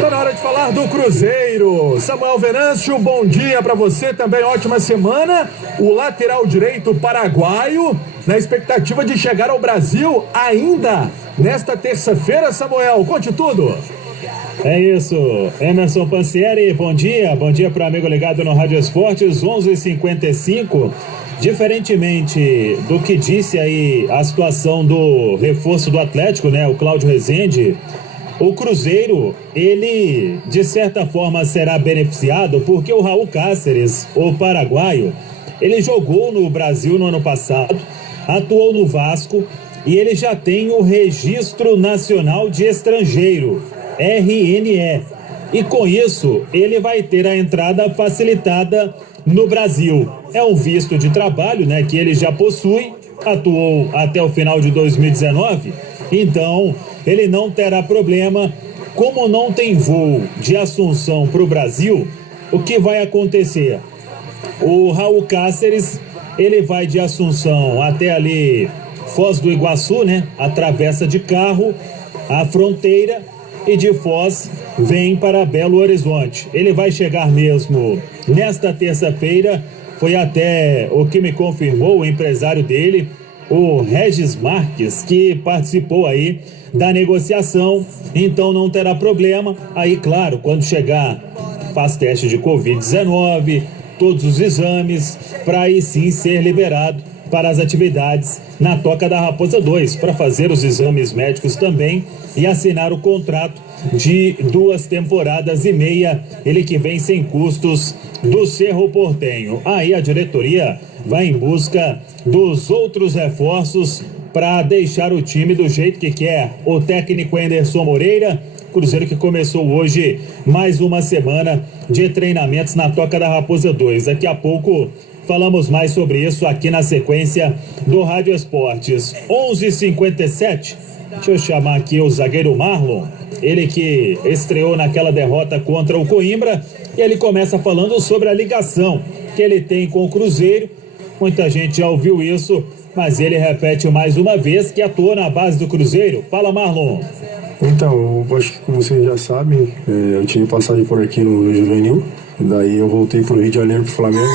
Tá na hora de falar do Cruzeiro. Samuel Venâncio, bom dia para você, também ótima semana. O lateral direito paraguaio, na expectativa de chegar ao Brasil ainda nesta terça-feira. Samuel, conte tudo. É isso, Emerson Pansieri, bom dia para o amigo ligado no Rádio Esportes, 11h55. Diferentemente do que disse aí a situação do reforço do Atlético, né, o Cláudio Rezende, o Cruzeiro, ele de certa forma será beneficiado porque o Raul Cáceres, o paraguaio, ele jogou no Brasil no ano passado, atuou no Vasco e ele já tem o Registro Nacional de Estrangeiro, RNE, e com isso ele vai ter a entrada facilitada no Brasil. É um visto de trabalho, né, que ele já possui, atuou até o final de 2019, então ele não terá problema. Como não tem voo de Assunção para o Brasil, o que vai acontecer? O Raul Cáceres, ele vai de Assunção até ali Foz do Iguaçu, né, atravessa de carro a fronteira e de Foz vem para Belo Horizonte. Ele vai chegar mesmo nesta terça-feira, foi até o que me confirmou o empresário dele, o Regis Marques, que participou aí da negociação, então não terá problema. Aí, claro, quando chegar, faz teste de Covid-19, todos os exames, para aí sim ser liberado para as atividades na Toca da Raposa 2, para fazer os exames médicos também e assinar o contrato de 2 temporadas e meia, ele que vem sem custos do Cerro Porteño. Aí a diretoria vai em busca dos outros reforços para deixar o time do jeito que quer. O técnico Anderson Moreira, Cruzeiro que começou hoje mais uma semana de treinamentos na Toca da Raposa 2. Daqui a pouco falamos mais sobre isso aqui na sequência do Rádio Esportes. 11h57. Deixa eu chamar aqui o zagueiro Marlon, ele que estreou naquela derrota contra o Coimbra, e ele começa falando sobre a ligação que ele tem com o Cruzeiro. Muita gente já ouviu isso, mas ele repete mais uma vez que atuou na base do Cruzeiro. Fala, Marlon. Então, eu acho que como vocês já sabem, eu tive passagem por aqui no Juvenil, daí eu voltei para o Rio de Janeiro, para o Flamengo,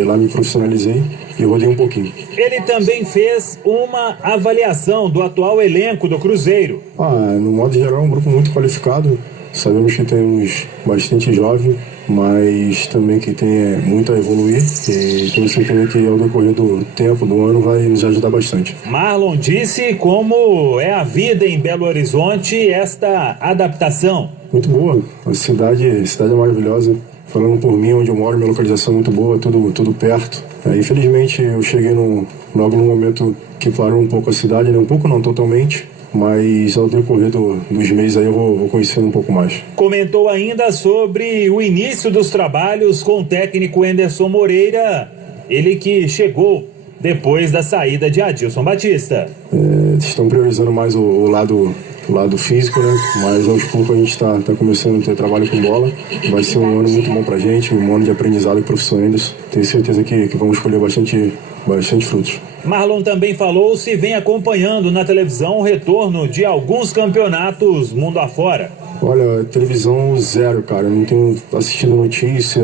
e lá me profissionalizei e rodei um pouquinho. Ele também fez uma avaliação do atual elenco do Cruzeiro. No modo geral, é um grupo muito qualificado. Sabemos que temos bastante jovem, mas também que tem muito a evoluir, e tenho certeza que ao decorrer do tempo, do ano, vai nos ajudar bastante. Marlon disse como é a vida em Belo Horizonte, esta adaptação. Muito boa, a cidade é maravilhosa. Falando por mim, onde eu moro, minha localização é muito boa, tudo perto. Infelizmente, eu cheguei logo no momento que parou um pouco a cidade, né? Um pouco não, totalmente. Mas ao decorrer dos meses aí eu vou conhecendo um pouco mais. Comentou ainda sobre o início dos trabalhos com o técnico Anderson Moreira, ele que chegou depois da saída de Adilson Batista. Estão priorizando mais o lado físico, né? Mas aos poucos a gente está começando a ter trabalho com bola. Vai ser um ano muito bom pra gente, um ano de aprendizado e profissão ainda. Tenho certeza que vamos colher bastante frutos. Marlon também falou se vem acompanhando na televisão o retorno de alguns campeonatos mundo afora. Olha, televisão zero, cara. Eu não tenho assistido notícia,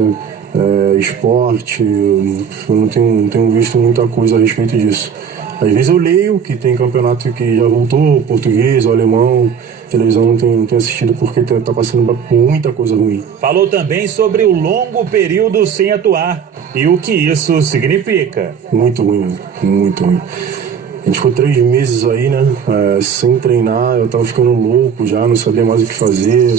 esporte, eu não tenho visto muita coisa a respeito disso. Às vezes eu leio que tem campeonato que já voltou, português, alemão, televisão não tenho assistido porque tá passando muita coisa ruim. Falou também sobre o longo período sem atuar e o que isso significa. Muito ruim, muito ruim. A gente ficou 3 meses aí, né, sem treinar, eu tava ficando louco já, não sabia mais o que fazer.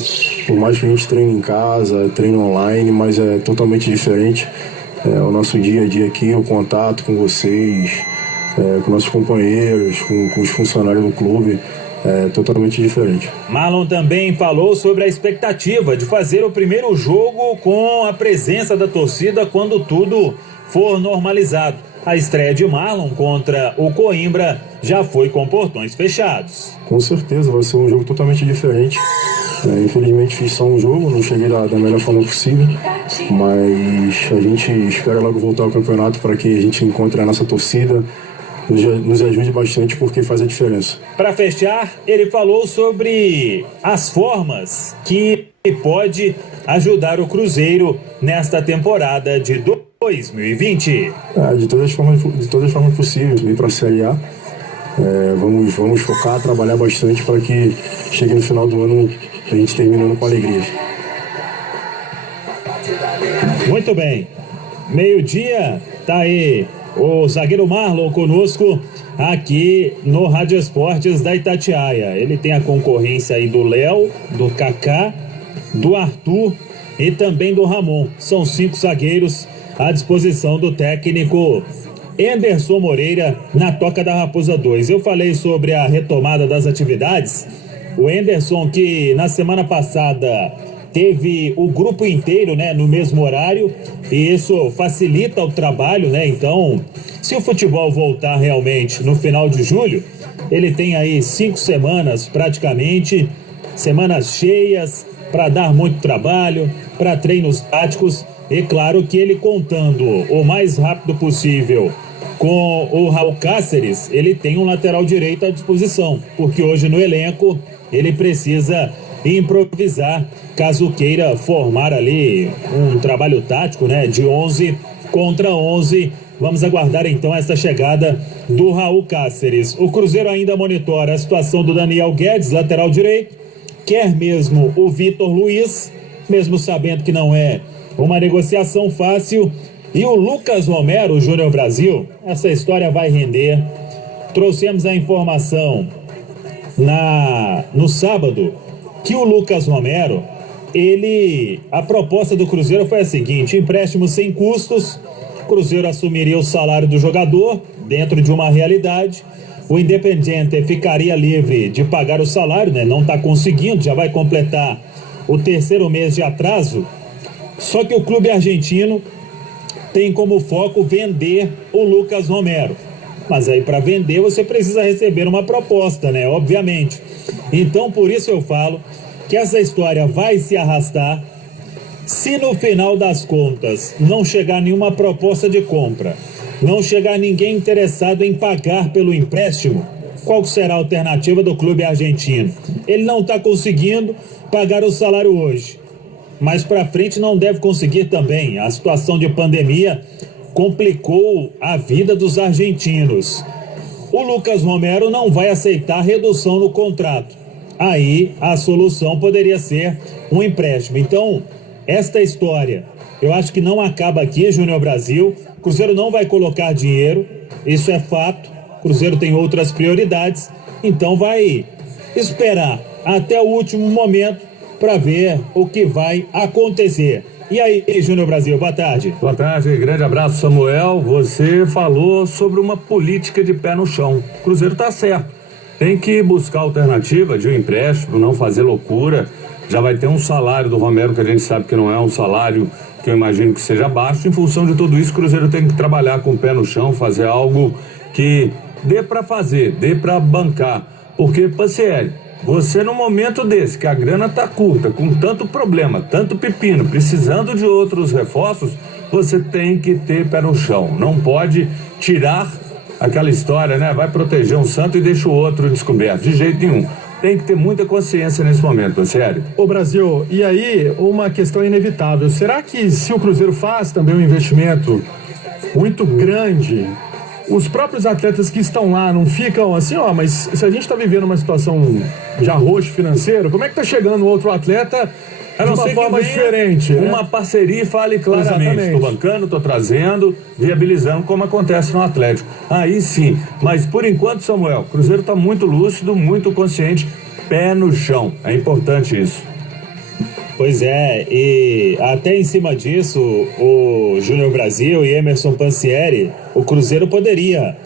Por mais que a gente treine em casa, treine online, mas é totalmente diferente. O nosso dia a dia aqui, o contato com vocês, com nossos companheiros, com os funcionários do clube, é totalmente diferente. Marlon também falou sobre a expectativa de fazer o primeiro jogo com a presença da torcida quando tudo for normalizado. A estreia de Marlon contra o Coimbra já foi com portões fechados. Com certeza, vai ser um jogo totalmente diferente. Infelizmente fiz só um jogo, não cheguei da melhor forma possível, mas a gente espera logo voltar ao campeonato para que a gente encontre a nossa torcida, nos ajude bastante, porque faz a diferença. Para fechar, ele falou sobre as formas que pode ajudar o Cruzeiro nesta temporada de 2020. De todas as formas possíveis, vir para a Série A. Vamos focar, trabalhar bastante para que chegue no final do ano a gente terminando com alegria. Muito bem. Meio-dia, tá aí o zagueiro Marlon conosco aqui no Rádio Esportes da Itatiaia. Ele tem a concorrência aí do Léo, do Kaká, do Arthur e também do Ramon. São 5 zagueiros à disposição do técnico Enderson Moreira na Toca da Raposa 2. Eu falei sobre a retomada das atividades. O Enderson, que na semana passada teve o grupo inteiro, né, no mesmo horário, e isso facilita o trabalho, né? Então, se o futebol voltar realmente no final de julho, ele tem aí 5 semanas praticamente, semanas cheias para dar muito trabalho, para treinos táticos, e claro que ele contando o mais rápido possível com o Raul Cáceres, ele tem um lateral direito à disposição, porque hoje no elenco ele precisa improvisar, caso queira formar ali um trabalho tático, né, de 11 contra 11. Vamos aguardar então esta chegada do Raul Cáceres. O Cruzeiro ainda monitora a situação do Daniel Guedes, lateral direito, quer mesmo o Vitor Luiz, mesmo sabendo que não é uma negociação fácil, e o Lucas Romero, Júnior Brasil. Essa história vai render. Trouxemos a informação no sábado que o Lucas Romero, a proposta do Cruzeiro foi a seguinte: empréstimo sem custos, o Cruzeiro assumiria o salário do jogador dentro de uma realidade, o Independiente ficaria livre de pagar o salário, né? Não está conseguindo, já vai completar o 3º mês de atraso, só que o clube argentino tem como foco vender o Lucas Romero. Mas aí para vender você precisa receber uma proposta, né? Obviamente. Então por isso eu falo que essa história vai se arrastar. Se no final das contas não chegar nenhuma proposta de compra, não chegar ninguém interessado em pagar pelo empréstimo, qual será a alternativa do clube argentino? Ele não está conseguindo pagar o salário hoje, mas para frente não deve conseguir também. A situação de pandemia complicou a vida dos argentinos. O Lucas Romero não vai aceitar redução no contrato. Aí a solução poderia ser um empréstimo. Então, esta história, eu acho que não acaba aqui, Júnior Brasil. O Cruzeiro não vai colocar dinheiro, isso é fato. O Cruzeiro tem outras prioridades, então vai esperar até o último momento para ver o que vai acontecer. E aí, Júnior Brasil, boa tarde. Boa tarde, grande abraço, Samuel. Você falou sobre uma política de pé no chão. O Cruzeiro está certo. Tem que buscar alternativa de um empréstimo, não fazer loucura. Já vai ter um salário do Romero, que a gente sabe que não é um salário que eu imagino que seja baixo. Em função de tudo isso, o Cruzeiro tem que trabalhar com o pé no chão, fazer algo que dê para fazer, dê para bancar. Porque, Pancieri, você no momento desse, que a grana tá curta, com tanto problema, tanto pepino, precisando de outros reforços, você tem que ter pé no chão. Não pode tirar aquela história, né? Vai proteger um santo e deixa o outro descoberto. De jeito nenhum. Tem que ter muita consciência nesse momento, sério. Ô Brasil, e aí uma questão inevitável. Será que se o Cruzeiro faz também um investimento muito grande, os próprios atletas que estão lá não ficam assim, mas se a gente está vivendo uma situação de arroxo financeiro, como é que tá chegando outro atleta de uma forma diferente? Uma parceria e fale claramente, estou bancando, estou trazendo, viabilizando, como acontece no Atlético. Aí sim, mas por enquanto, Samuel, o Cruzeiro está muito lúcido, muito consciente, pé no chão, é importante isso. Pois é, e até em cima disso, o Júnior Brasil e Emerson Pancieri, o Cruzeiro poderia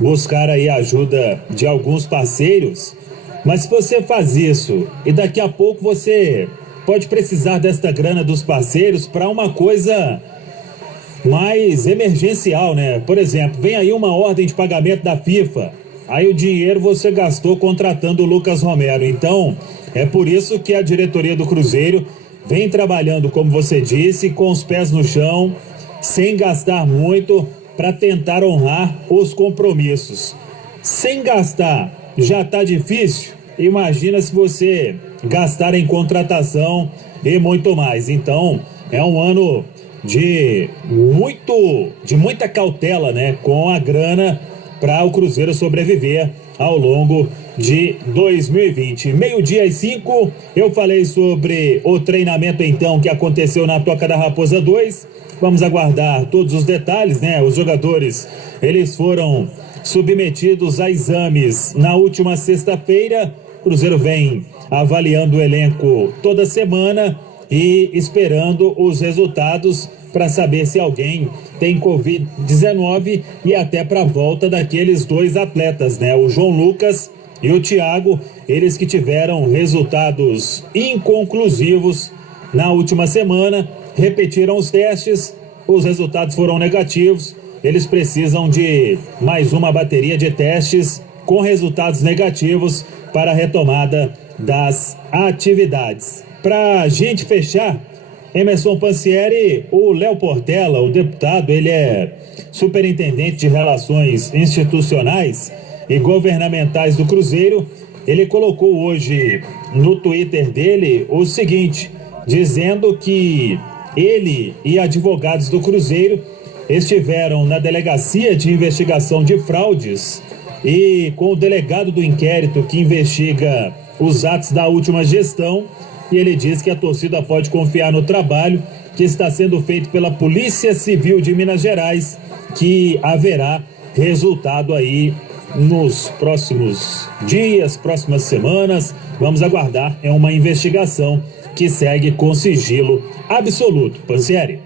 buscar aí a ajuda de alguns parceiros, mas se você faz isso e daqui a pouco você pode precisar desta grana dos parceiros para uma coisa mais emergencial, né? Por exemplo, vem aí uma ordem de pagamento da FIFA, aí o dinheiro você gastou contratando o Lucas Romero. Então, é por isso que a diretoria do Cruzeiro vem trabalhando, como você disse, com os pés no chão, sem gastar muito, para tentar honrar os compromissos. Sem gastar já tá difícil, imagina se você gastar em contratação e muito mais. Então, é um ano de muita cautela, né, com a grana para o Cruzeiro sobreviver ao longo de 2020. 12:05, eu falei sobre o treinamento então que aconteceu na Toca da Raposa 2. Vamos aguardar todos os detalhes, né? Os jogadores, eles foram submetidos a exames na última sexta-feira. O Cruzeiro vem avaliando o elenco toda semana e esperando os resultados para saber se alguém tem Covid-19 e até para a volta daqueles dois atletas, né? O João Lucas e o Thiago, eles que tiveram resultados inconclusivos na última semana, repetiram os testes, os resultados foram negativos, eles precisam de mais uma bateria de testes com resultados negativos para a retomada das atividades. Para a gente fechar, Emerson Pansieri, o Léo Portela, o deputado, ele é superintendente de relações institucionais e governamentais do Cruzeiro. Ele colocou hoje no Twitter dele o seguinte, dizendo que ele e advogados do Cruzeiro estiveram na Delegacia de Investigação de Fraudes e com o delegado do inquérito que investiga os atos da última gestão, e ele diz que a torcida pode confiar no trabalho que está sendo feito pela Polícia Civil de Minas Gerais, que haverá resultado aí nos próximos dias, próximas semanas. Vamos aguardar, é uma investigação que segue com sigilo absoluto. Pansieri.